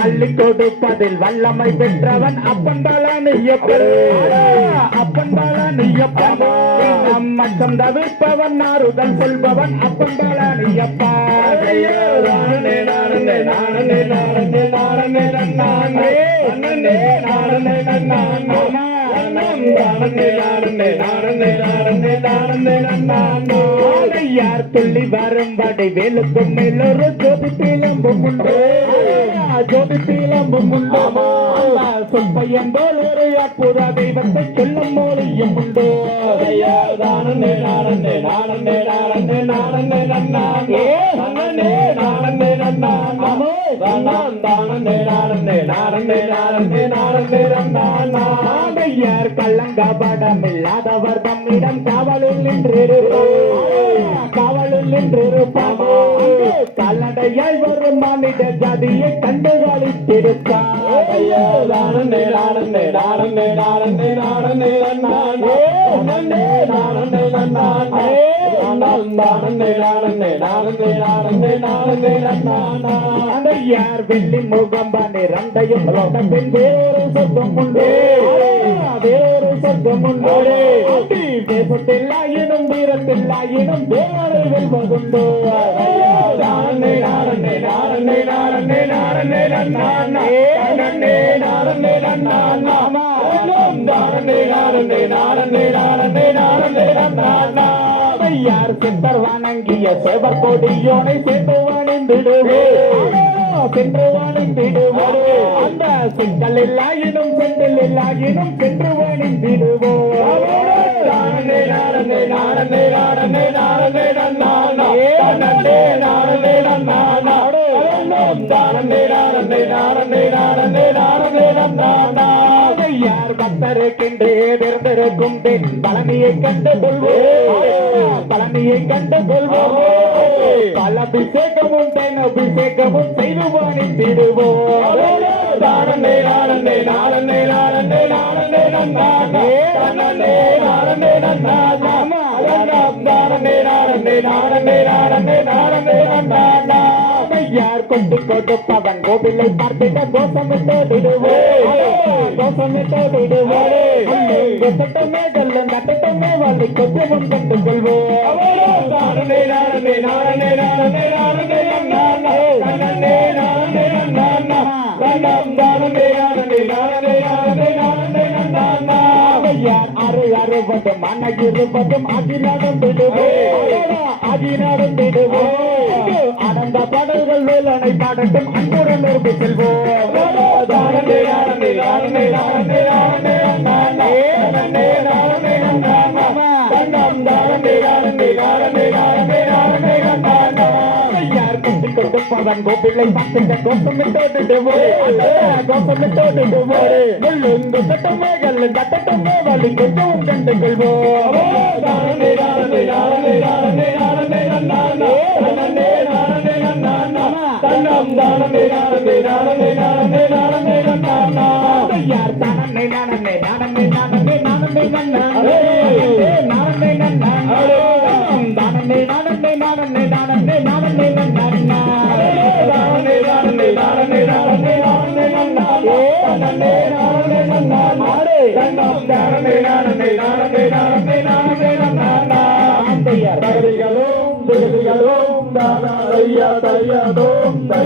அள்ளி கொடுப்பதில் வல்லமை பெற்றவன் அப்பன் பாலா நெய்யப்பன் அப்பன் பாலான் மச்சம் தவிர்ப்பவன் மாறுதல் சொல்பவன் அப்பன் அப்பா நானே நானே நானே நானே நானே நானே நானே நானே நானே யார் துள்ளி வரும்படி வேலுக்கும் மேலொரு ஜோதி பீலம்பும் உண்டு ஜோதி பீலம்பும் உண்டு சொற்பையம் போல் ஒரு அற்புத தெய்வத்தை சொல்லும் மொழியும் உண்டு நானே நானே நானே நானே நானே நானே நானே நானே நானே நானே நானே நன்னானா யார் கள்ளங்கபடம் இல்லாதவர் தம்மிடம் காவலில் நின்றிருப்பார். காவலில் நின்றிருப்பாமோ கல்லடையாய் வரும் மானிட ஜாதியை கண்டு களித்திருப்பார் நானே நானே நானே நானே நானே நானே நானே நானே நானே யார் வெள்ளி முகம் பண்ணி ரண்டையும் பின் வேறொரு சொர்க்கம் உண்டு வேறொரு சொர்க்கம் உண்டு தேசத்தில்லாயினும் வீரத்தில்லாயினும் நாரண்ணே நாரண்ணே நாரண்ணே நாரண்ணே நாரண்ணே நாரண்ணே நாரண்ணே நாரண்ணே நாரண்ணே நாரண்ணே நாரண்ணே அமர் சித்தர் வணங்கிய சேவர் கொடியோனை சென்று வணிந்திடுவே சென்று வணிந்திடுவோம் அந்த சிக்கல் இல்லாயினும் செந்தில் இல்லாயினும் சென்று வணிந்திடுவோம் நாரதே நாரதே நாரதே நாரதே நாரதே நன்னா நாரதே நாரதே நன்னா நாரதே நாரதே நாரதே நாரதே நாரதே நன்னா பக்தர் பக்தருக்கென்றே பிறந்திருக்கும் பழனியை கண்டு கொள்வோம். பழனியை கண்டு கொள்வோம். பல அபிஷேகம் உண்டேன் அபிஷேகமும் செய்து வாணி திடுவோம் நாளந்தே நாளந்தே நாளந்தே நாளந்தே நாளந்தே நந்தே நாளந்தே நந்தா கொண்டு கொடுப்பவன் கோவிலை பார்த்திட கோஷமிட்டு விடுவே கோஷமிட்டு விடுவே கொட்டமே கல்லு நட்டட்டமே வாழை கொஞ்சம் கண்டு கொள்வே நாரணே நாரணே நாரணே நாரணே நாரணே நாரணே நாரணே அறுபதும் அணை இருபதும் அதி நடந்திடுவோம் அதி நடந்திடுவோம் வேலனை பாடட்டும் அன்புடன் நிறுத்தி செல்வோம் தானே நானே நானே நானே நானே நானே நானே தானே நானே நானே நானே நானே நானே யார் கொண்டு கொடுப்பவன் கோபிலை முள்ளுந்து சட்டமே கல்லு கட்டட்டமே வலி கொஞ்சம் கண்டு கொள்வோம் தரிகளும் தரிகளும் தரையா தரையா தோம்